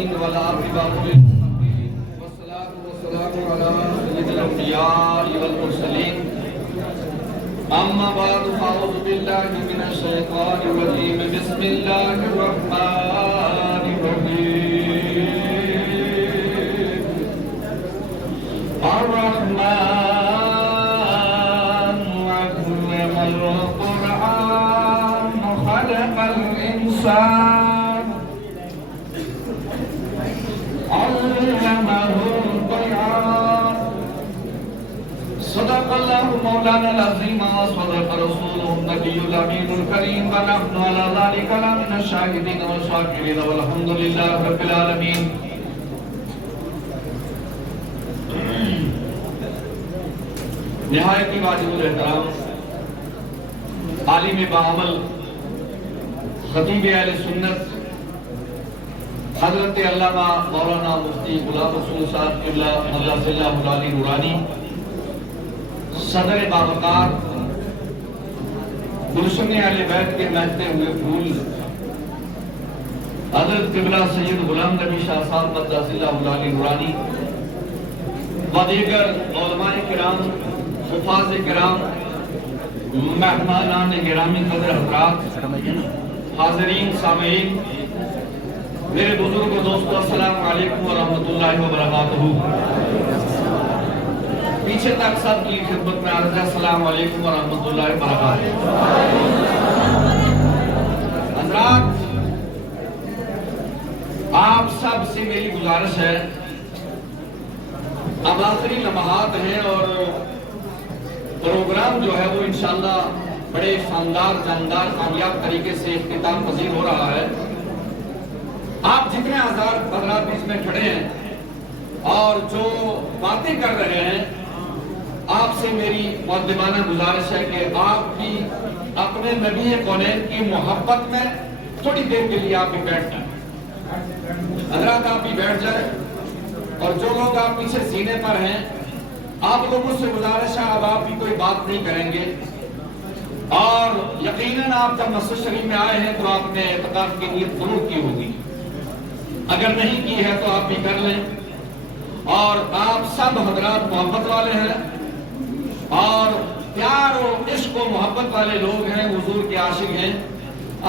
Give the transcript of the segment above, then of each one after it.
العالمين والعاقبة للمتقين والصلاة والسلام على سيد الأنبياء والمرسلين أما بعد فأعوذ بالله من الشيطان الرجيم بسم الله الرحمن الرحيم الرحمن علم القرآن خلق الإنسان علمه القرآن صدق الله مولانا العظيم وصدق رسوله النبي الأمين الكريم ونحن على ذلك لمن الشاهدين والشاكرين والحمد لله رب العالمين. نہایت واجب الاحترام عالم بعمل خطیب اہل سنت حضرت علامہ مولانا مفتی غلام رسول صاحب قبلہ مدرسہ اللہ العالی نورانی، صدر باوقار گلشن اہل بیت کے مہکتے ہوئے پھول حضرت قبلہ سید غلام نبی شاہ صاحب مدرسہ اللہ العالی نورانی و دیگر علماء کرام، حفاظ کرام، مہمانان گرامی قدر حضرات، حاضرین سامعین، میرے بزرگ و دوستو، السلام علیکم ورحمۃ اللہ وبرکاتہ۔ پیچھے تک سب کی خدمت میں عرض ہے السلام علیکم ورحمۃ اللہ وبرکاتہ۔ حضرات، آپ سب سے میری گزارش ہے، اب آخری لمحات ہیں اور پروگرام جو ہے وہ انشاءاللہ بڑے شاندار جاندار کامیاب طریقے سے اختتام پذیر ہو رہا ہے۔ آپ جتنے حضرات بیچ میں کھڑے ہیں اور جو باتیں کر رہے ہیں، آپ سے میری مؤدبانہ گزارش ہے کہ آپ کی اپنے نبی کونین کی محبت میں تھوڑی دیر کے لیے آپ بھی بیٹھ جائیں۔ حضرات آپ بھی بیٹھ جائیں، اور جو لوگ آپ پیچھے سینے پر ہیں، آپ لوگوں سے گزارش ہے اب آپ بھی کوئی بات نہیں کریں گے، اور یقیناً آپ جب مسجد شریف میں آئے ہیں تو آپ نے اعتکاف کی نیت ضرور کی ہوگی، اگر نہیں کی ہے تو آپ بھی کر لیں۔ اور آپ سب حضرات محبت والے ہیں اور پیار و عشق و محبت والے لوگ ہیں، حضور کے عاشق ہیں۔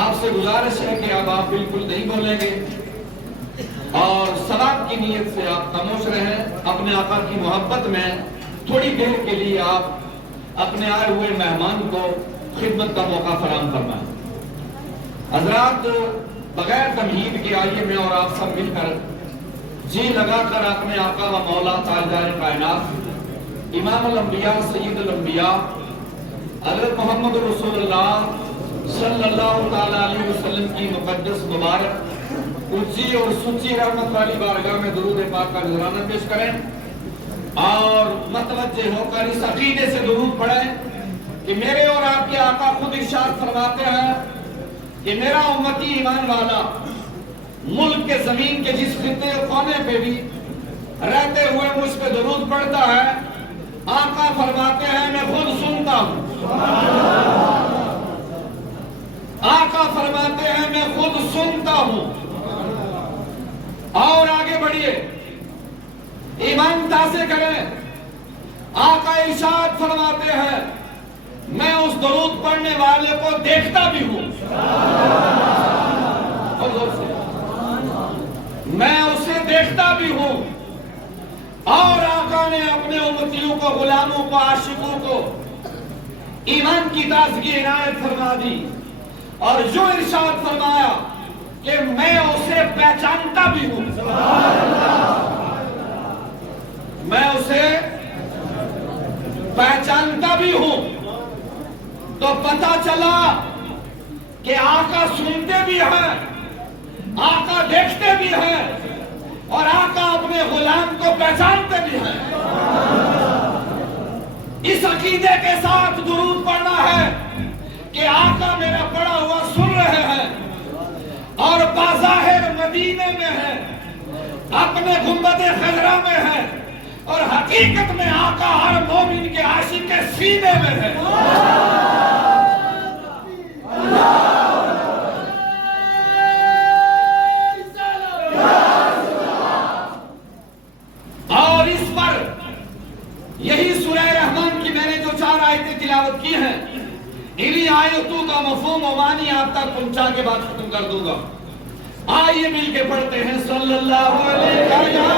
آپ سے گزارش ہے کہ اب آپ بالکل نہیں بولیں گے اور ثواب کی نیت سے آپ خاموش رہیں، اپنے آقا کی محبت میں تھوڑی دیر کے لیے آپ اپنے آئے ہوئے مہمان کو خدمت کا موقع فراہم فرمائیں۔ حضرات، بغیر تمہید کے آئیے میں اور آپ سب مل کر جی لگا کر اپنے آقا و مولا تاجدار کائنات امام الانبیاء سید الانبیاء حضرت محمد رسول اللہ صلی اللہ تعالیٰ علیہ وسلم کی مقدس مبارک قدسی اور سچی رحمت والی بارگاہ میں درود پاک کا نذرانہ پیش کریں اور متوجہ ہو کر اس عقیدے سے درود پڑھیں کہ میرے اور آپ کے آقا خود ارشاد فرماتے ہیں کہ میرا امتی ایمان والا ملک کے زمین کے جس خطے و کونے پہ بھی رہتے ہوئے مجھ پہ درود پڑھتا ہے، آقا فرماتے ہیں میں خود سنتا ہوں۔ آقا فرماتے ہیں میں خود سنتا ہوں۔ اور آگے بڑھیے، ایمان تازے کریں، آقا ارشاد فرماتے ہیں میں اس درود پڑھنے والے کو دیکھتا بھی ہوں، میں اسے دیکھتا بھی ہوں۔ اور آقا نے اپنے امتیوں کو، غلاموں کو، عاشقوں کو ایمان کی تازگی عنایت فرما دی اور جو ارشاد فرمایا کہ میں اسے پہچانتا بھی ہوں، میں اسے پہچانتا بھی ہوں۔ تو پتہ چلا کہ آقا سنتے بھی ہیں، آقا دیکھتے بھی ہیں اور آقا اپنے غلام کو پہچانتے بھی ہیں۔ اس عقیدے کے ساتھ درود پڑھنا ہے کہ آقا میرا پڑھا ہوا سن رہے ہیں اور بظاہر مدینے میں ہے، اپنے گنبد خضرا میں ہے، اور حقیقت میں آقا ہر مومن کے عاشق کے سینے میں ہے۔ آیتوں کا مفہوم و معنی آپ تک پہنچا کے بات ختم کر دوں گا. آئیے مل کے پڑھتے ہیں صلی اللہ علیہ وسلم.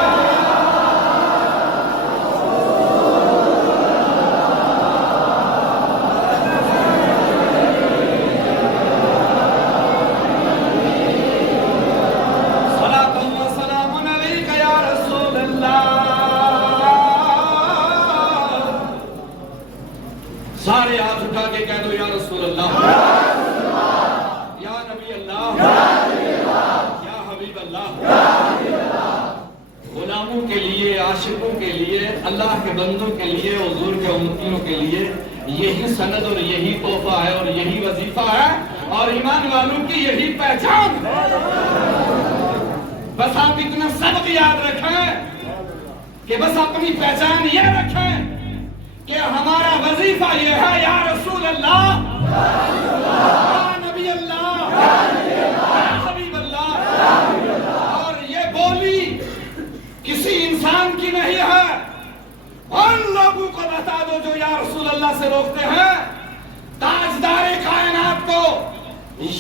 سارے ہاتھ اٹھا کے کہہ دو یا رسول اللہ, یا نبی اللہ, یا حبیب اللہ. غلاموں کے لیے, عاشقوں کے لیے, اللہ کے بندوں کے لیے, حضور کے امتیوں کے لیے یہی سند اور یہی تحفہ ہے اور یہی وظیفہ ہے اور ایمان والوں کی یہی پہچان. بس آپ اتنا سبق یاد رکھیں کہ بس اپنی پہچان یہ رکھیں کہ ہمارا وظیفہ یہ ہے یا رسول اللہ, یا نبی اللہ, یا حبیب اللہ. اور یہ بولی کسی انسان کی نہیں ہے. ان لوگوں کو بتا دو جو یا رسول اللہ سے روکتے ہیں, تاجدار کائنات کو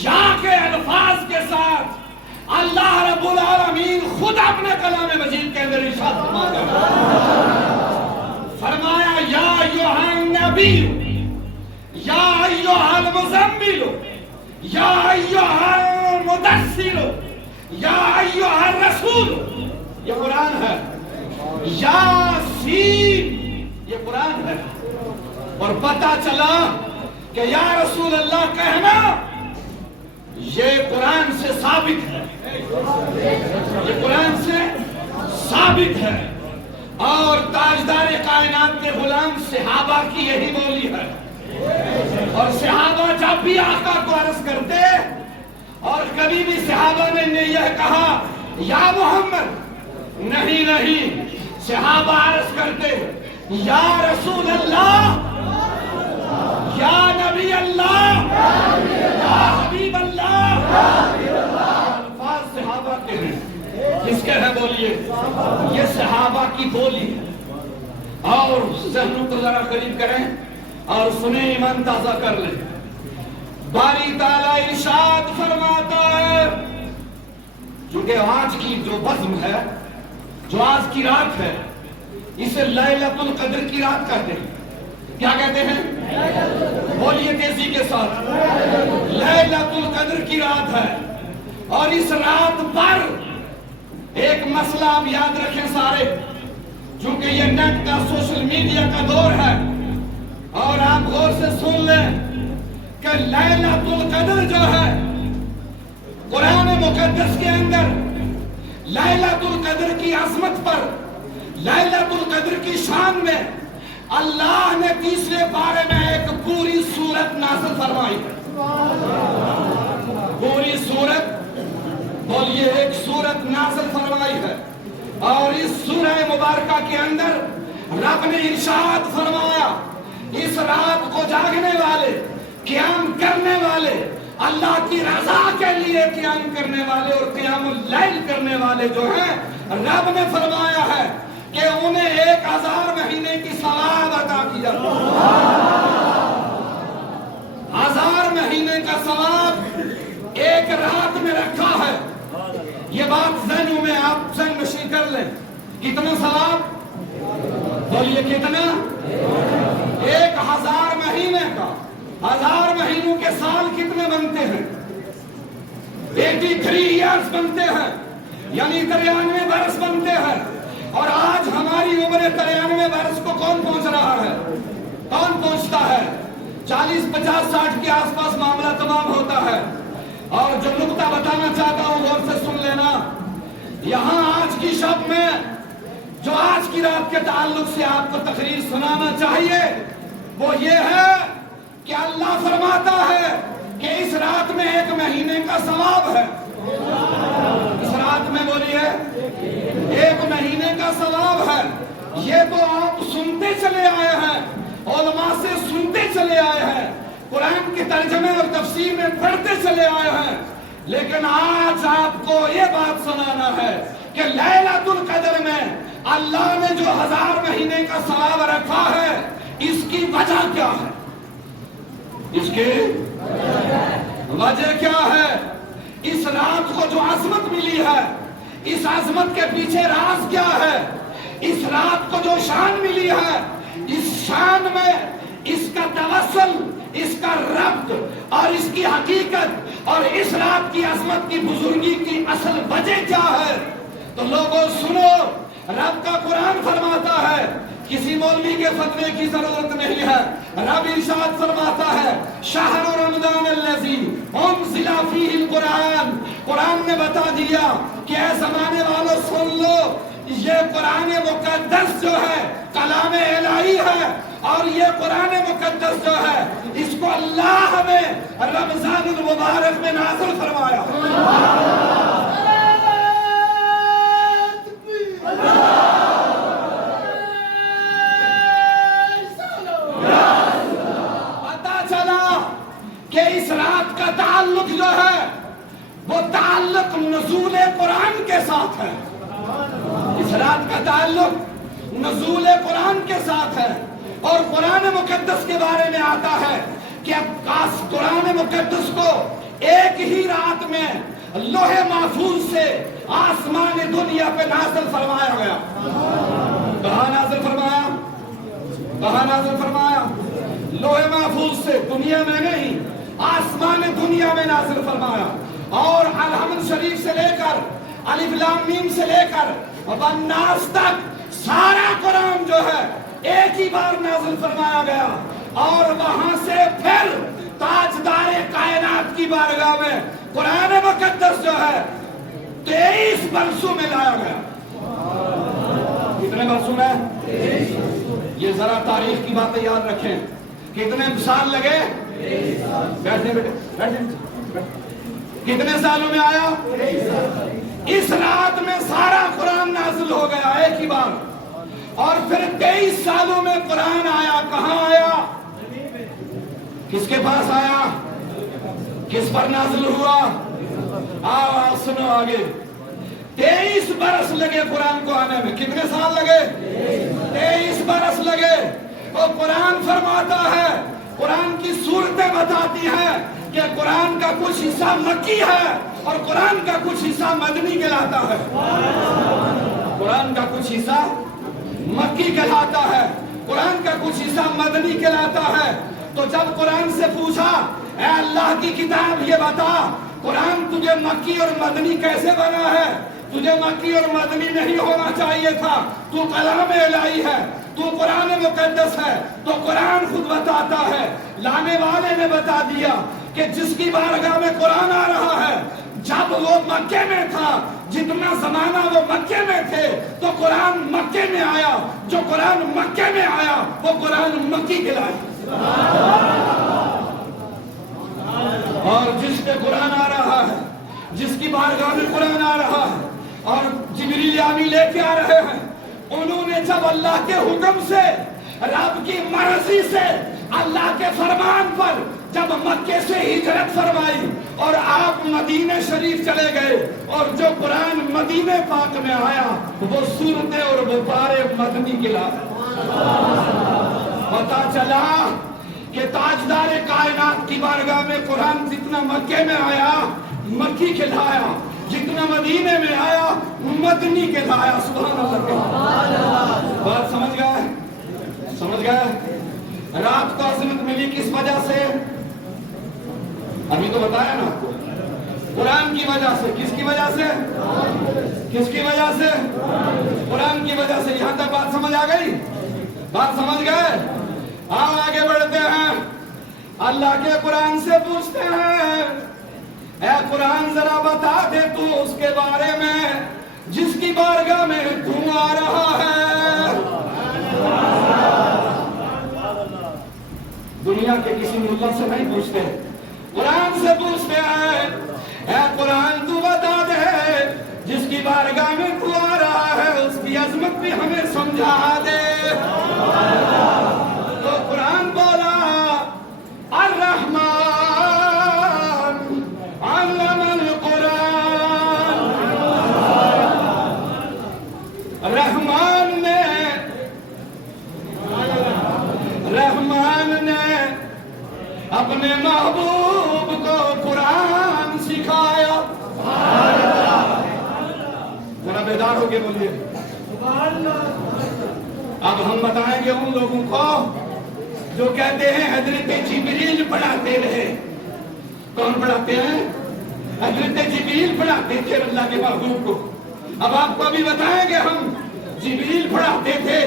یا کے الفاظ کے ساتھ اللہ رب العالمین خود اپنے کلام مجید کے اندر ارشاد فرمایا یا ایھا النبی, یا ایھا المزمل, یا ایھا المدثر, یا ایھا الرسول. یہ قرآن ہے. یاسین یہ قرآن ہے. اور پتہ چلا کہ یا رسول اللہ کہنا یہ قرآن سے ثابت ہے, یہ قرآن سے ثابت ہے. اور تاجدار کائنات کے غلام صحابہ کی یہی بولی ہے. اور صحابہ جب بھی آقا کو عرض کرتے اور کبھی بھی صحابہ نے یہ کہا یا محمد, نہیں نہیں, صحابہ عرض کرتے یا رسول اللہ, یا نبی اللہ, یا حبیب اللہ. الفاظ صحابہ کے ہیں. کس کے ہے بولیے؟ یہ صحابہ کی بولی ہے. اور ذہنوں کو ذرا قریب کریں اور سنیں, ایمان تازہ کر لیں. باری تعالیٰ ارشاد فرماتا ہے, چونکہ آج کی جو بزم ہے, جو آج کی رات ہے, اسے لیلۃ القدر کی رات کہتے ہیں. کیا کہتے ہیں؟ بولیے تیزی کے ساتھ. لیلۃ القدر کی رات ہے. اور اس رات پر ایک مسئلہ آپ یاد رکھیں سارے, چونکہ یہ نیٹ کا, سوشل میڈیا کا دور ہے, اور آپ غور سے سن لیں کہ لیلۃ القدر جو ہے قرآن مقدس کے اندر لیلۃ القدر کی عظمت پر, لیلۃ القدر کی شان میں اللہ نے تیسرے پارے میں ایک پوری سورت نازل فرمائی ہے. پوری سورت, بولیے, ایک سورت نازل فرمائی ہے. اور اس سورہ مبارکہ کے اندر رب نے ارشاد فرمایا, اس رات کو جاگنے والے, قیام کرنے والے, اللہ کی رضا کے لیے قیام کرنے والے اور قیام اللیل کرنے والے جو ہیں, رب نے فرمایا ہے کہ انہیں 1000 مہینے کی ثواب عطا کیا. 1000 مہینے کا ثواب ایک رات میں رکھا ہے. یہ بات ذہنوں میں آپ ذہن نشین کر لیں. کتنا ثواب؟ بولیے کتنا؟ 1000 مہینے کا. 1000 مہینوں کے سال کتنے بنتے ہیں؟ 83 ایئرز بنتے ہیں, یعنی 93 برس بنتے ہیں. اور آج ہماری عمر 93 برس کو کون پہنچ رہا ہے؟ کون پہنچتا ہے؟ 40 50 60 کے آس پاس معاملہ تمام ہوتا ہے. اور جو نقطہ بتانا چاہتا ہوں غور سے سن لینا. یہاں آج کی شب میں جو آج کی رات کے تعلق سے آپ کو تقریر سنانا چاہیے وہ یہ ہے کہ اللہ فرماتا ہے کہ اس رات میں 1 مہینے کا ثواب ہے. اس رات میں بولیے 1 مہینے کا ثواب ہے. یہ تو آپ سنتے چلے آئے ہیں, علماء سے سنتے چلے آئے ہیں, قرآن کے ترجمے اور تفسیر میں پڑھتے چلے آئے ہیں. لیکن آج آپ کو یہ بات سنانا ہے کہ لیلۃ القدر میں اللہ نے جو 1000 مہینے کا ثواب رکھا ہے, اس کی وجہ کیا ہے؟ اس کی وجہ کیا ہے؟ اس رات کو جو عظمت ملی ہے، اس عظمت کے پیچھے راز کیا ہے؟ اس رات کو جو شان ملی ہے، اس شان میں اس کا توسل، اس کا ربط اور اس کی حقیقت اور اس رات کی عظمت کی بزرگی کی اصل وجہ کیا ہے؟ تو لوگوں سنو، رب کا قرآن فرماتا ہے، کسی مولوی کے فتوے کی ضرورت نہیں ہے، رب ارشاد فرماتا ہے شہر رمضان الذی انزل فیہ القرآن، قرآن نے بتا دیا کہ اے زمانے والوں سن لو، یہ قرآن مقدس جو ہے کلام الہی ہے، اور یہ قرآن مقدس جو ہے اس کو اللہ نے رمضان المبارک میں نازل فرمایا۔ پتا چلا کہ اس رات کا تعلق جو ہے وہ تعلق نزول قرآن کے ساتھ ہے، اس رات کا تعلق نزول قرآن کے ساتھ ہے، اور قرآن مقدس کے بارے میں آتا ہے کہ قرآن مقدس کو ایک ہی رات میں لوح محفوظ سے آسمان دنیا پہ نازل فرمایا گیا۔ کہاں نازل فرمایا؟ کہاں نازل فرمایا؟ لوح محفوظ سے، دنیا میں نہیں، آسمان دنیا میں نازل فرمایا۔ اور الحمد شریف سے لے کر الف لام میم سے لے کر والناس تک سارا قرآن جو ہے ایک ہی بار نازل فرمایا گیا، اور وہاں سے پھر تاجدار کائنات کی بارگاہ میں قرآن مقدس جو ہے 23 برسوں میں لایا گیا۔ کتنے برسوں میں؟ یہ ذرا تاریخ کی باتیں یاد رکھیں، کتنے سال لگے؟ بیٹھیں بیٹھیں، کتنے سالوں میں آیا؟ اس رات میں سارا قرآن نازل ہو گیا ایک ہی بار، اور پھر 23 سالوں میں قرآن آیا۔ کہاں آیا؟ کس کے پاس آیا؟ کس پر نازل ہوا؟ آواز سنو آگے، 23 برس لگے قرآن کو آنے میں۔ کتنے سال لگے؟ 23 برس لگے۔ اور قرآن فرماتا ہے، قرآن کی صورتیں بتاتی ہیں کہ قرآن کا کچھ حصہ مکی ہے اور قرآن کا کچھ حصہ مدنی کہلاتا ہے۔ قرآن کا کچھ حصہ مکی کہلاتا ہے، قرآن کا کچھ حصہ مدنی کہلاتا ہے۔ تو جب قرآن سے پوچھا اے اللہ کی کتاب یہ بتا قرآن تجھے مکی اور مدنی کیسے بنا ہے؟ تجھے مکی اور مدنی نہیں ہونا چاہیے تھا، تو کلام الہی ہے، تو قرآن مقدس ہے۔ تو قرآن خود بتاتا ہے، لانے والے نے بتا دیا کہ جس کی بارگاہ میں قرآن آ رہا ہے، جب وہ مکے میں تھا، جتنا زمانہ وہ مکے میں تھے تو قرآن مکے میں آیا، جو قرآن مکے میں آیا وہ قرآن مکی کہلایا۔ اور جس پہ قرآن آ رہا ہے، جس کی بارگاہ میں قرآن آ رہا ہے اور جبریل امین لے کے آ رہے ہیں، انہوں نے جب اللہ کے حکم سے، رب کی مرضی سے، اللہ کے فرمان پر جب مکے سے ہجرت فرمائی اور آپ مدینہ شریف چلے گئے، اور جو قرآن مدینہ پاک میں آیا وہ سورتیں اور وہ پارے مدنی کہلاتے۔ پتا چلا کہ تاجدار کائنات کی بارگاہ میں قرآن جتنا مکے میں آیا مکی کہلایا، جتنا مدینے میں آیا مدنی کہلایا۔ سبحان اللہ۔ بات سمجھ گئے؟ سمجھ گئے؟ رات کو عظمت ملی کس وجہ سے؟ ابھی تو بتایا نا، قرآن کی وجہ سے۔ کس کی وجہ سے؟ کس کی وجہ سے؟ قرآن کی وجہ سے۔ یہاں تک بات سمجھ آ گئی؟ بات سمجھ گئے؟ آؤ آگے بڑھتے ہیں، اللہ کے قرآن سے پوچھتے ہیں اے قرآن ذرا بتا دے تو اس کے بارے میں جس کی بارگاہ میں تو آ رہا ہے۔ دنیا کے کسی ملا سے نہیں پوچھتے، قرآن سے پوچھتے ہیں اے قرآن تو بتا دے جس کی بارگاہ میں تو آ رہا ہے اس کی عظمت بھی ہمیں سمجھا دے۔ تو قرآن بولا الرحمن علم القرآن، رحمان نے اپنے محبوب بیدار ہو کے بولیے. اب ہم بتائیں گے ان لوگوں کو جو کہتے ہیں حضرت جبریل پڑھاتے رہے. کون پڑھاتے ہیں؟ حضرت جبریل پڑھاتے تھے اللہ کے محبوب کو. اب آپ کو ابھی بتائیں گے ہم جبریل پڑھاتے تھے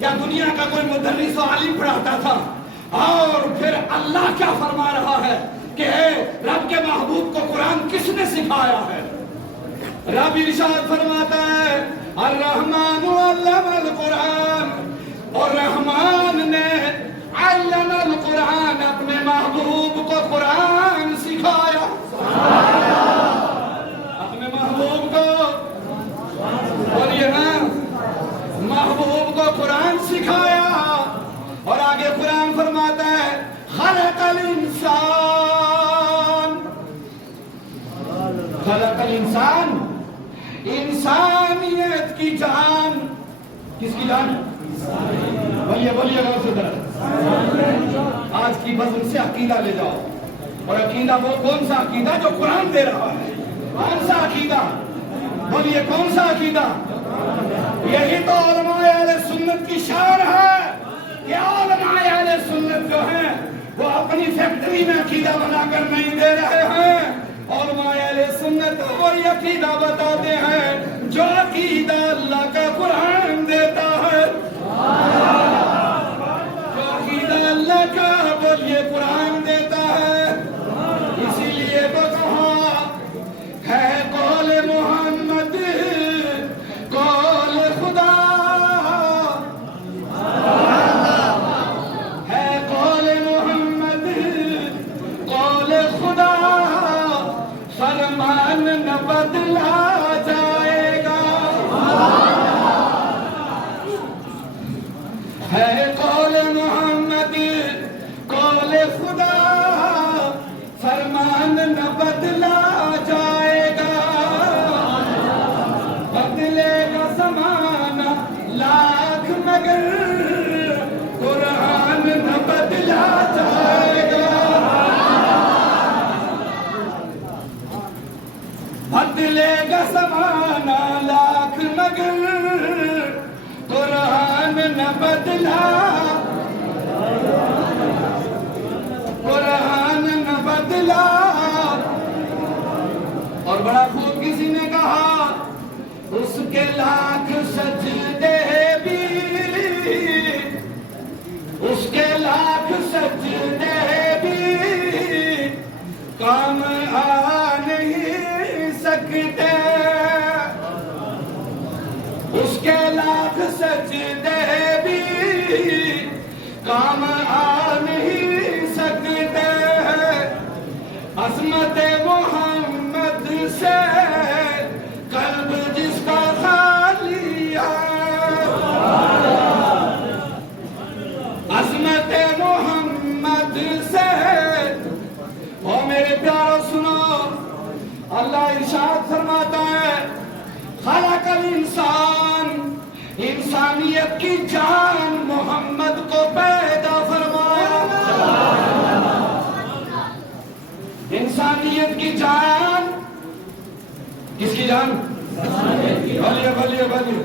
یا دنیا کا کوئی مدرس و عالم پڑھاتا تھا. اور پھر اللہ کیا فرما رہا ہے کہ رب کے محبوب کو قرآن کس نے سکھایا ہے؟ رب ارشاد فرماتا ہے الرحمن علم القرآن، اور رحمان نے علم القرآن اپنے محبوب کو قرآن سکھایا. اپنے محبوب کو بولیے نا، محبوب کو قرآن سکھایا. اور آگے قرآن فرماتا ہے خلق الانسان، خلق الانسان، انسانیت کی جان. کس کی جان؟ بولیے بولیے غور سے ذرا. آج کی بزم سے عقیدہ لے جاؤ، اور عقیدہ وہ کون سا عقیدہ جو قرآن دے رہا ہے؟ کون سا عقیدہ؟ بولیے کون سا عقیدہ؟ یہی تو علماء اہل سنت کی شان ہے کہ علماء اہل سنت جو ہیں وہ اپنی فیکٹری میں عقیدہ بنا کر نہیں دے رہے ہیں. علماء اہل سنت وہی عقیدہ بتاتے ہیں جو عقیدہ اللہ کا قرآن دیتا ہے. جو عقیدہ اللہ کا بولیے قرآن دیتا ہے. اسی لیے تو کہا ہے قول محمد قول خدا، ہے قول محمد قول خدا، فرمان نہ بدلا جائے گا. ہے قول محمد قول خدا، فرمان نہ بدلا جائے گا. بدلے گا زمانہ لاکھ مگر قرآن نہ بدلا جائے گا. بدلے گا زمانہ لاکھ مگر قرآن نہ بدلا، قرآن نہ بدلا. اور بڑا خوب کسی نے کہا اس کے لاکھ سجدے بھی، اس کے لاکھ سجدے بھی کام آ نہیں سکتے. اس کے لاکھ سجدے بھی کام آ نہیں سکتے. عظمت محمد سے قلب جس کا خالی ہے، عظمت محمد سے. او میرے پیارو سنو، اللہ ارشاد فرماتا ہے خلق الانسان، انسانیت کی جان محمد کو پیدا فرمایا. انسانیت کی جان، کس کی جان؟ بولیے بولیے بولیے.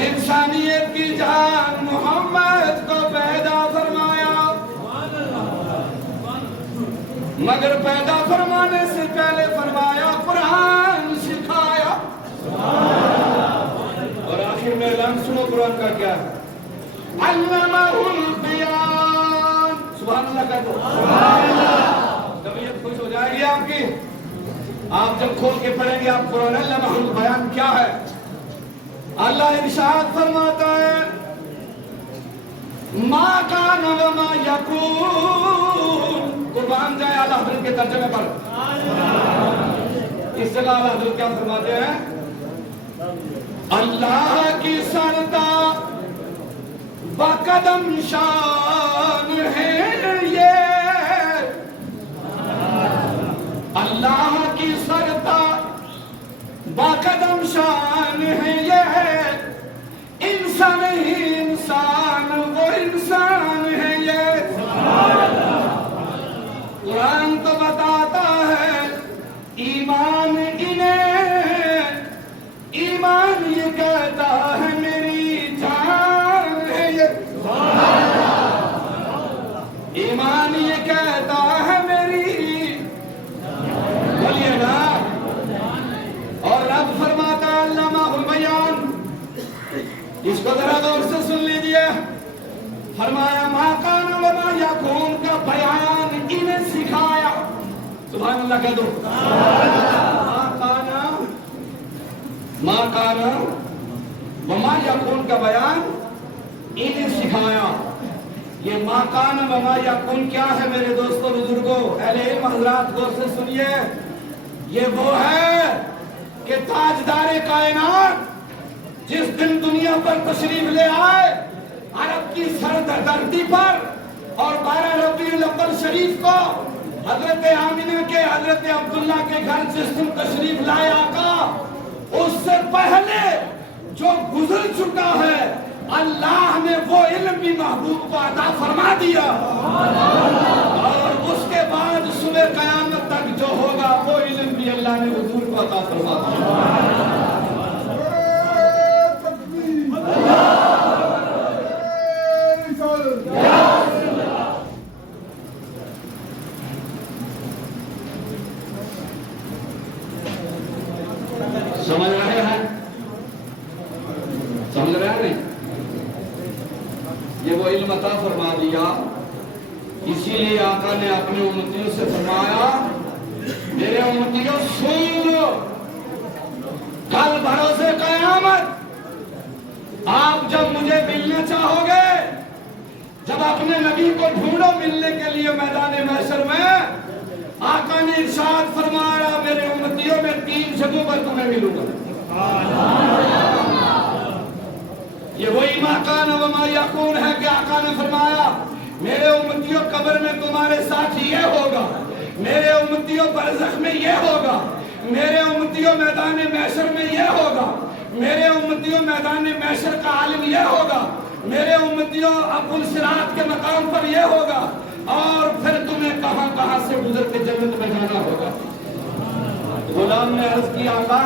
انسانیت کی جان محمد کو پیدا فرمایا. مگر پیدا فرمانے سے پہلے فرمایا قرآن سکھایا. اور آخر میں اعلان سنو قرآن کا کیا ہے؟ علمہ البیان. سبحان اللہ کہہ دو. طبیعت خوش ہو جائے گی آپ کی. آپ جب کھول کے پڑھیں گے آپ قرآن علمہ البیان کیا ہے. اللہ ارشاد فرماتا ہے ما کان وما یکون. قربان جائے اعلیٰ حضرت کے ترجمے پر. اس جگہ اعلیٰ حضرت کیا فرماتے ہیں؟ اللہ کی سرتا بقدم شان ہے یہ، اللہ کی سرتا بقدم شان ہے یہ. انسان ہی انسان وہ انسان ہے یہ. قرآن تو بتاتا ہے ایمان انہیں، ایمان ایمان یہ کہتا ہے میری جان ہے یہ، ایمان یہ کہتا ہے میری، بولیے نا۔ اور رب فرماتا ہے علامہ البیان، اس کو ذرا غور سے سن لیجیے، فرمایا ما کان وما یکون کا بیان انہیں سکھایا، سبحان اللہ کہہ دو، ما کان وما یکون کا بیان انہیں سکھایا۔ یہ ما کان وما یکون کیا ہے میرے دوستوں بزرگوں اہل علم حضرات، غور سے سنیے، یہ وہ ہے کہ تاجدار کائنات جس دن دنیا پر تشریف لے آئے عرب کی سردھرتی پر، اور 12 ربیع الاول شریف کو حضرت آمینہ کے حضرت عبداللہ کے گھر جس دن تشریف لائے آقا، اس سے پہلے جو گزر چکا ہے اللہ نے وہ علم بھی محبوب کو عطا فرما دیا، اور اس کے بعد صبح قیامت تک جو ہوگا وہ علم بھی اللہ نے حضور کو عطا فرما دیا۔ سمجھ رہے ہیں؟ سمجھ رہے ہیں؟ یہ وہ علم عطا فرما دیا، اسی لیے آقا نے اپنے امتیوں سے فرمایا میرے امتیوں سن لو، کل بھروسے قیامت آپ جب مجھے ملنا چاہو گے، جب اپنے نبی کو ڈھونڈو ملنے کے لیے میدان محشر میں، آقا نے ارشاد فرمایا میرے امتیوں میں 3 جگہوں پر تمہیں ملوں گا۔ یہ وہی ما کان وما یکون ہے کہ آقا نے فرمایا میرے امتیوں قبر میں تمہارے ساتھ یہ ہوگا، میرے امتیوں برزخ میں یہ ہوگا، میرے امتیوں میدان محشر میں یہ ہوگا، میرے امتیوں میدان محشر کا عالم یہ ہوگا، میرے امتیوں ابو الصراط کے مقام پر یہ ہوگا، اور پھر تمہیں کہاں کہاں سے گزر کے جنت میں جانا ہوگا۔ غلام نے عرض کیا آقا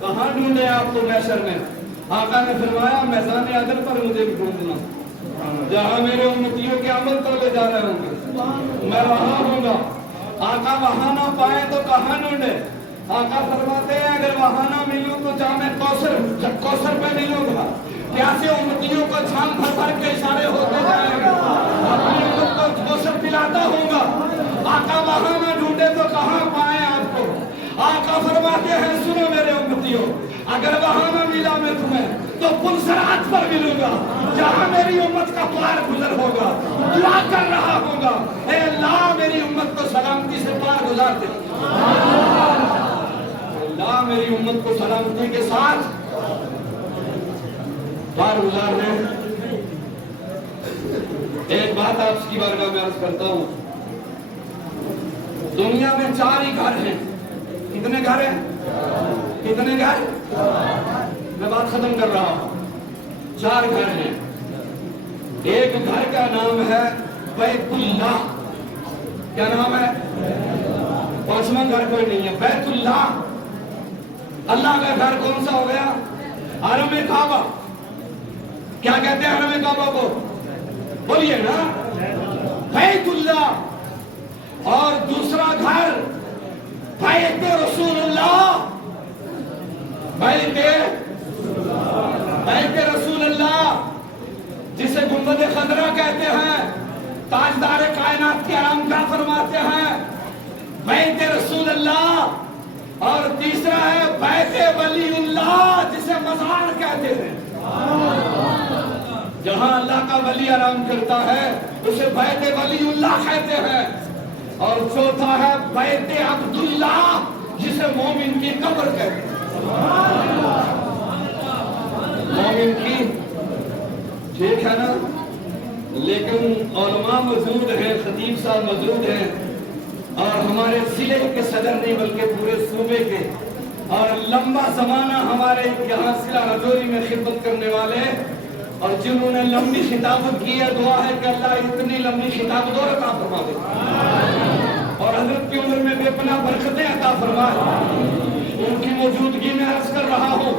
کہاں ڈھونڈے آپ کو محشر میں؟ آقا نے فرمایا میدان عدل پر مجھے بھی ڈھونڈنا، جہاں میرے امتیوں کے عمل تولے جا رہے ہوں گے میں وہاں ہوں گا۔ آقا وہاں نہ پائے تو کہاں ڈھونڈے؟ آقا فرماتے ہیں اگر وہاں نہ ملوں تو جامع کوثر پہ ملوں گا، پیاسے امتیوں کو چھان بھر بھر کے اشارے ہوتے جائیں گے، اپنی امت کو کوثر پلاتا ہوں گا۔ آقا وہاں نہ ڈھونڈے تو کہاں پائے آپ کو؟ آقا فرماتے ہیں سنو میرے امتیوں، اگر وہاں نہ ملا میں تمہیں تو پل صراط پر ملوں گا، جہاں میری امت کا پار گزر ہوگا، دعا کر رہا ہوں گا اے اللہ میری امت کو سلامتی سے پار گزار دے، اللہ میری امت کو سلامتی کے ساتھ پار گزار دے۔ ایک بات آپ کی بارگاہ میں عرض کرتا ہوں، دنیا میں 4 ہی گھر ہیں۔ کتنے گھر ہیں؟ کتنے گھر؟ میں بات ختم کر رہا ہوں۔ 4 گھر ہیں۔ ایک گھر کا نام ہے بیت اللہ۔ کیا نام ہے؟ 5واں گھر کوئی نہیں ہے، بیت اللہ۔ اللہ کا گھر کون سا ہو گیا؟ حرم کعبہ۔ کیا کہتے ہیں حرم کعبہ کو؟ بولیے نا، بیت اللہ۔ اور دوسرا گھر بیت رسول اللہ، بیت رسول اللہ، جسے گنبد خضرا کہتے ہیں، تاجدار کائنات کے آرام کیا فرماتے ہیں؟ بیت رسول اللہ۔ اور تیسرا ہے بیت ولی اللہ، جسے مزار کہتے ہیں، جہاں اللہ کا ولی آرام کرتا ہے اسے بیت ولی اللہ کہتے ہیں۔ اور چوتھا ہے بیت عبداللہ، جسے مومن کی قبر کہتے ہیں، مومن کی، ٹھیک ہے نا؟ لیکن علماء موجود ہیں، خطیب صاحب موجود ہیں، اور ہمارے ضلع کے صدر نہیں بلکہ پورے صوبے کے، اور لمبا زمانہ ہمارے یہاں ضلع رجوری میں خدمت کرنے والے، اور جنہوں نے لمبی خطابت کی ہے، دعا ہے کہ اللہ اتنی لمبی خطابت اور عطا فرما دے، اور حضرت کی عمر میں بے پناہ برکتیں عطا فرمائے۔ ان کی موجودگی میں عرض کر رہا ہوں،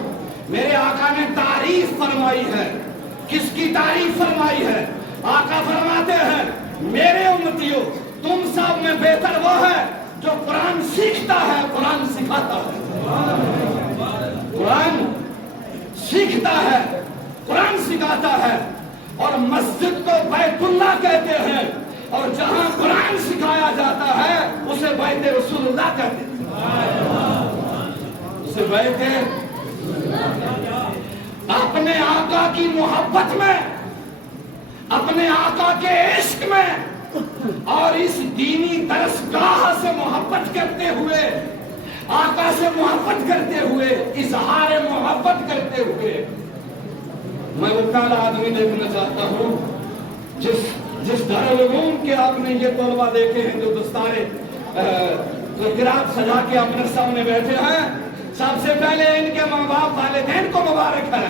میرے آقا نے تعریف فرمائی ہے. کس کی تعریف فرمائی ہے؟ آقا فرماتے ہیں میرے امتیوں تم سب میں بہتر وہ ہے جو قرآن سیکھتا ہے قرآن سکھاتا ہے. قرآن سیکھتا ہے قرآن سکھاتا ہے. اور مسجد کو بیت اللہ کہتے ہیں اور جہاں قرآن سکھایا جاتا ہے اسے بیت رسول اللہ کہتے ہیں. اسے بیت اپنے آقا کی محبت میں اپنے آقا کے عشق میں اور اس دینی درسگاہ سے محبت کرتے ہوئے آقا سے محبت کرتے ہوئے اظہار محبت کرتے ہوئے میں وہ پہلا آدمی دیکھنا چاہتا ہوں جس دارالعلوم کے آپ نے یہ طلبہ دیکھے ہیں جو دستارے قرات سجا کے اپنے سامنے بیٹھے ہیں. سب سے پہلے ان کے ماں باپ والدین کو مبارک ہے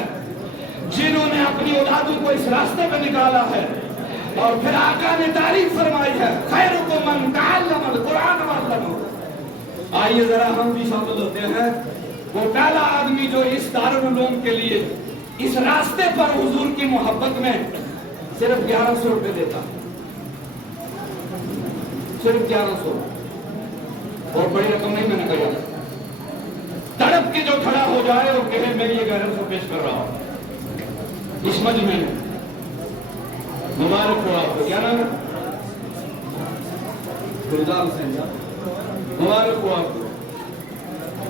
جنہوں نے اپنی اولادوں کو اس راستے پہ نکالا ہے. اور پھر آقا نے تعریف فرمائی ہے خیرکم من تعلم القرآن وعلمہ. آئیے ذرا ہم بھی شامل ہوتے ہیں. وہ پہلا آدمی جو اس دارالعلوم کے لیے اس راستے پر حضور کی محبت میں صرف 1100 روپے دیتا, صرف 1100. اور بڑی رقم نہیں میں نے کہا. تڑپ کے جو کھڑا ہو جائے اور کہے میں یہ 1100 پیش کر رہا ہوں اس مجمع میں, مبارک ہو آپ کو. کیا نام ہے؟ گلزار حسین صاحب, مبارک ہو آپ کو.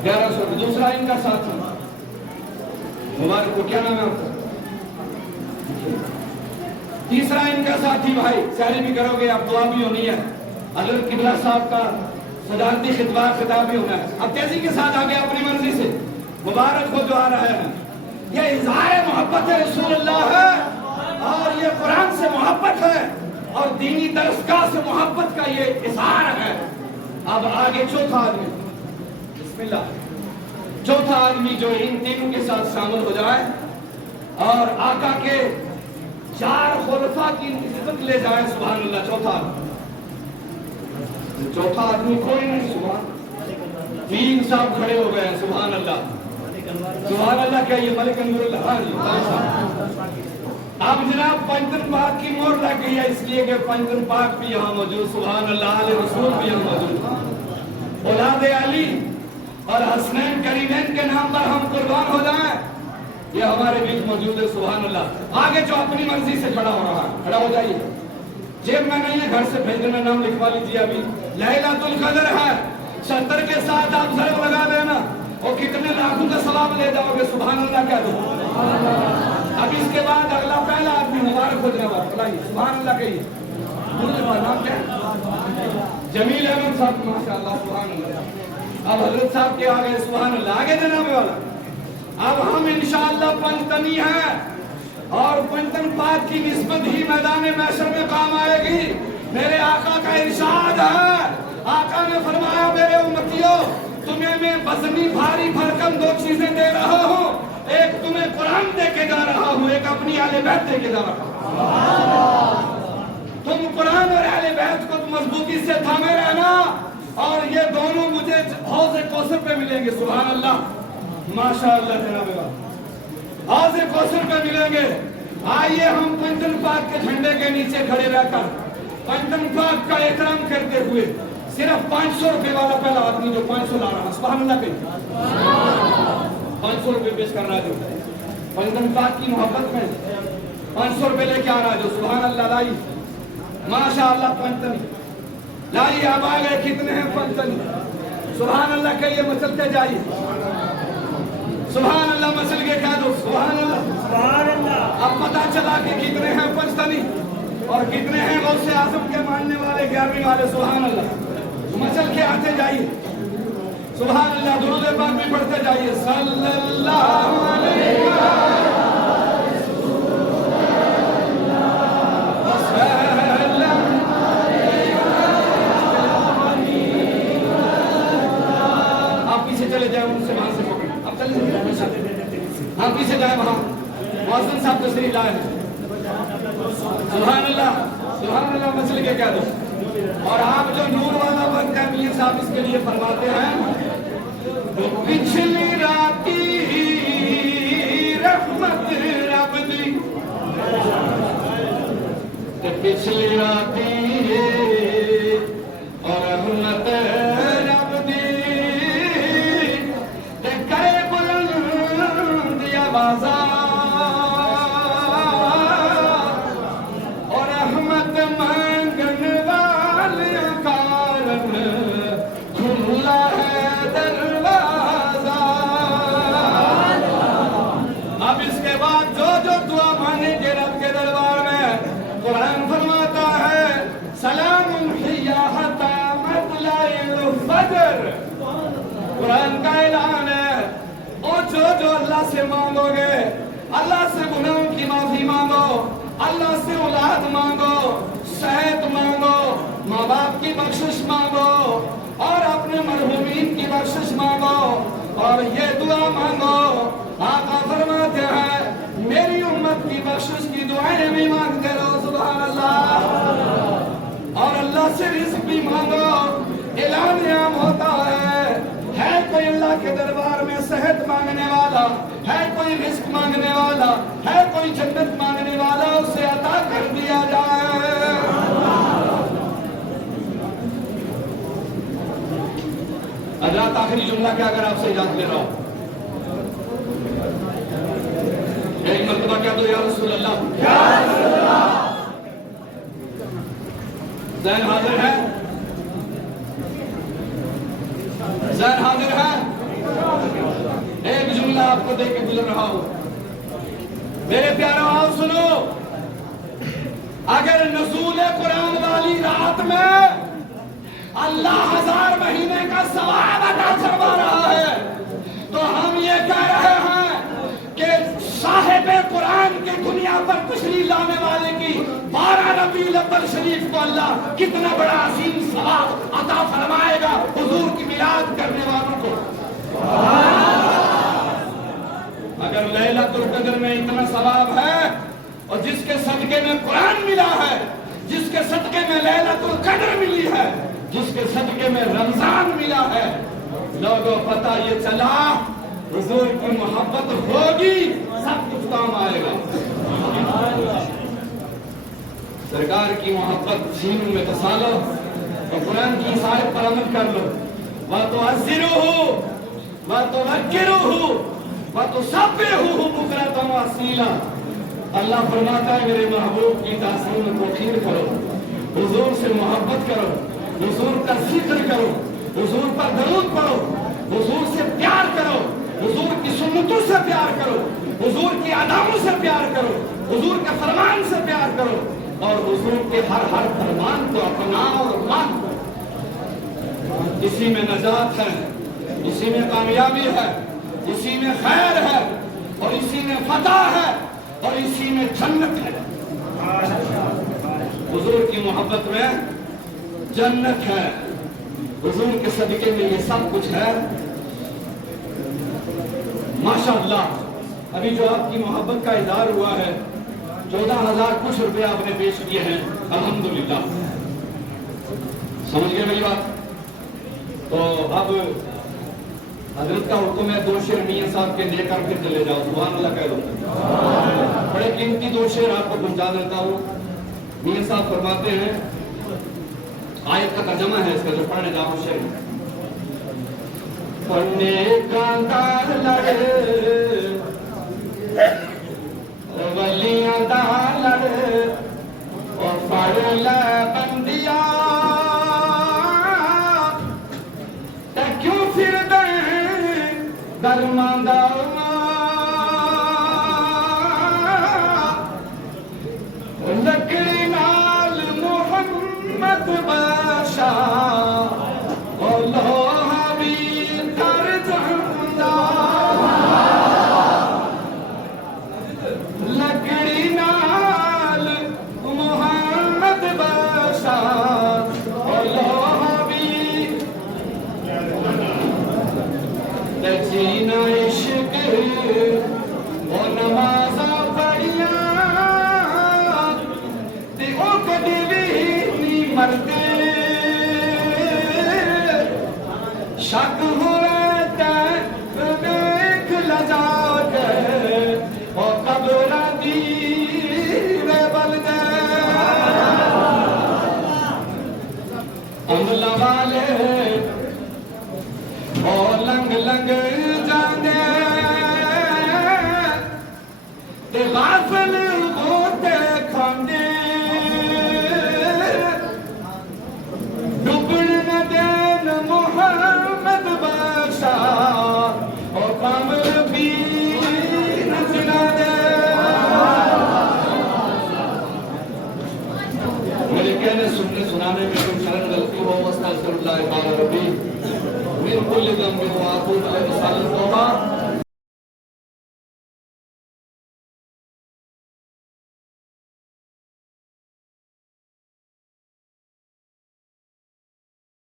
1100. دوسرا ان کا ساتھی مبارک ہو. کیا نام ہے آپ کا؟ تیسرا ان کا ساتھی بھائی سیاری بھی کرو گے آپ, دعا بھی ہونی ہے. حضرت قبلہ صاحب کا صدارتی خطاب بھی ہونا ہے. اب تیزی کے ساتھ آگے اپنی مرضی سے مبارک ہو جو آ رہے ہیں. یہ اظہار محبت رسول اللہ ہے اور یہ قرآن سے محبت ہے اور دینی درسگاہ سے محبت کا یہ اظہار ہے. اب آگے چوتھا آدمی, بسم اللہ, چوتھا آدمی جو ان تینوں کے ساتھ شامل ہو جائے اور آقا کے 4 خلفاء کی نسبت لے جائے. سبحان اللہ. چوتھا آدمی کوئی نہیں. سبحان 3 صاحب کھڑے ہو گئے. سبحان اللہ سبحان اللہ. کیا یہ ملک انور اللہ؟ ہاں جی. اب جناب پنجتن پاک کی مہر لگ گئی ہے اس لیے کہ پنجتن پاک بھی یہاں موجود. سبحان اللہ. آل رسول بھی یہاں موجود. اولاد علی اور حسنین کریمین کے نام پر ہم قربان ہو جائیں یہ ہمارے بیچ موجود ہے. سبحان اللہ. آگے جو اپنی مرضی سے کھڑا ہو رہا ہے کھڑا ہو جائیے. جیب میں نہیں ہے گھر سے بھیج دینا, نام لکھوا لیجیے. ابھی لیلۃ القدر ہے, 70 کے ساتھ آپ ضرب لگا دینا اور کتنے لاکھوں کا ثواب لے جاؤ گے. سبحان اللہ. کیا دو. اب اس کے بعد اگلا پہلا آدمی مبارک ہو جائے. سبحان اللہ. کہیے نام کیا ہے؟ جمیل احمد صاحب. ماشاء اللہ. سبحان اللہ. اب حضرت صاحب کے آگے. سبحان اللہ. آگے دینا والا. اب ہم انشاءاللہ پنجتنی ہیں اور پنجتن پاک کی نسبت ہی میدان محشر میں کام آئے گی. میرے آقا کا ارشاد ہے, آقا نے فرمایا میرے امتیوں تمہیں میں وزنی بھاری بھرکم 2 چیزیں دے رہا ہوں. ایک تمہیں قرآن دے کے جا رہا ہوں, ایک اپنی اہل بیت دے کے جا رہا ہوں. تم قرآن اور اہل بیت کو مضبوطی سے تھامے رہنا اور یہ دونوں مجھے حوض کوثر پہ ملیں گے. سبحان اللہ. ماشاء اللہ. جناب حوض کوثر پہ ملیں گے. آئیے ہم پنجتن پاک کے جھنڈے کے نیچے کھڑے رہ کر پنجتن پاک کا احترام کرتے ہوئے صرف 500 روپے والا پہلا آدمی جو 500 لا رہا. سبحان اللہ. کہیں 500 روپے پیش کر رہا ہے جو پنجتن پاک کی محبت میں 500 روپے لے کے آ رہا ہے جو. سبحان اللہ. لائی ماشاء اللہ. پنجتنی لائیے. اب آ گئے. کتنے ہیں پنجتنی؟ سبحان اللہ. کہیے مچلتے جائیے. سبحان اللہ. مسل کے کہہ دو. سبحان اللہ. سبحان اللہ. اب پتا چلا کہ کتنے ہیں پنجتنی اور کتنے ہیں غوث اعظم کے ماننے والے 11ویں والے. سبحان اللہ. مسل کے آتے جائیے. سبحان اللہ. درود پاک بھی پڑھتے جائیے. صلی اللہ علیہ چلے جائیں ان سے وہاں سے پکڑیں. اب چلے ہاں پیچھے جائیں. وہاں محسن صاحب تشریف لائے ہیں. سبحان اللہ. سبحان اللہ. مسئلے کے کہہ دو. اور آپ جو نور والا وقت ہے میر صاحب اس کے لیے فرماتے ہیں پچھلی راتی پچھلی راتی اور رحمت رب دی تے کرے بلند آوازاں اور رحمت مانگن والیاں کارن کھلا ہے دروازہ۔ اب اس کے بعد جو دعا مانگیں گے رب کے دربار میں، قرآن فرماتا ہے سلام ہی حتی مطلع الفجر۔ قرآن کا اعلان ہے اور جو اللہ سے مانگو گے، اللہ سے گناہوں کی معافی مانگو، اللہ سے اولاد مانگو، صحت مانگو، ماں باپ کی بخشش مانگو اور اپنے مرحومین کی بخشش مانگو اور یہ دعا مانگو۔ آقا فرماتے ہیں میری امت کی بخشش کی دعائیں بھی مانگتے رہو، سبحان اللہ، اور اللہ سے رزق بھی مانگو۔ اعلان عام ہوتا ہے کوئی اللہ کے دربار میں صحت مانگنے والا، ہے کوئی رزق مانگنے والا، ہے کوئی جنت مانگنے والا، اسے عطا کر دیا جائے۔ حضرات آخری جملہ کیا اگر آپ سے اجازت لے رہا ہوں، ایک مرتبہ کیا تو یا رسول اللہ، یا رسول اللہ۔ ذہن حاضر ہے؟ ذہن حاضر ہے؟ ایک جملہ آپ کو دے کے گزر رہا ہوں، میرے پیاروں آؤ سنو۔ اگر نزول قرآن والی رات میں اللہ 1000 مہینے کا ثواب عطا فرما رہا ہے تو ہم یہ کہہ رہے ہیں کہ صاحب قرآن کے دنیا پر تشریف لانے والے کی 12 ربیع الاول شریف کو اللہ کتنا بڑا عظیم ثواب عطا فرمائے گا حضور کی میلاد کرنے والوں کو۔ اگر لیلۃ القدر میں اتنا ثواب ہے اور جس کے صدقے میں قرآن ملا ہے، جس کے صدقے میں لیلۃ القدر ملی ہے، جس کے صدقے میں رمضان ملا ہے، لوگوں پتہ یہ چلا حضور کی محبت ہوگی سب کچھ کام آئے گا۔ سرکار کی محبت سینوں میں تصا لو اور قرآن کی آیت پر عمل کر لو۔ وَتُعَزِّرُهُ وَتُذَكِّرُهُ وَتُسَبِّحُهُ بُكْرَةً وَأَصِيلًا۔ اللہ فرماتا ہے میرے محبوب کی تعظیم کو توقیر کرو، حضور سے محبت کرو، حضور کا ذکر کرو، حضور پر درود پڑھو، حضور سے پیار کرو، حضور کی سنتوں سے پیار کرو، حضور کی اداموں سے پیار کرو، حضور کے فرمان سے پیار کرو اور حضور کے ہر فرمان کو اپناؤ اور مانو۔ اسی میں نجات ہے، اسی میں کامیابی ہے، اسی میں خیر ہے اور اسی میں فتح ہے اور اسی میں جنت ہے۔ حضور کی محبت میں جنت ہے، حضور کے صدقے میں یہ سب کچھ ہے۔ ماشاءاللہ ابھی جو آپ کی محبت کا اظہار ہوا ہے 14,000 کچھ روپے آپ نے پیش کیے ہیں، الحمدللہ۔ سمجھ گئے میری بات؟ تو اب حضرت کا حکم ہے 2 شعر میاں صاحب کے لے کر پھر چلے جاؤ، سبحان اللہ کہہ دو۔ بڑے قیمتی 2 شعر آپ کو پہنچا دیتا ہوں۔ میاں صاحب فرماتے ہیں، آیت کا ترجمہ ہے اس کا جو پڑھنے جاؤ شعر۔ پڑھنے کا لڑ ولیاں دا لڑ اور پڑھ لے بندیا تے کیوں پھر دیں درماندہ لکڑی نال محمد بادشاہ اور لوہا بھی تر جاندہ۔ تے غافل ہوتے کھانے ڈبن نہ دین محمد بادشاہ اور کامل بھی نچنا دے میرے کہنے سننے سنانے میں کوئی شرن غلطی ہو استغفر اللہ تعالی ربی من کل ذنب واتوب الیہ وسلم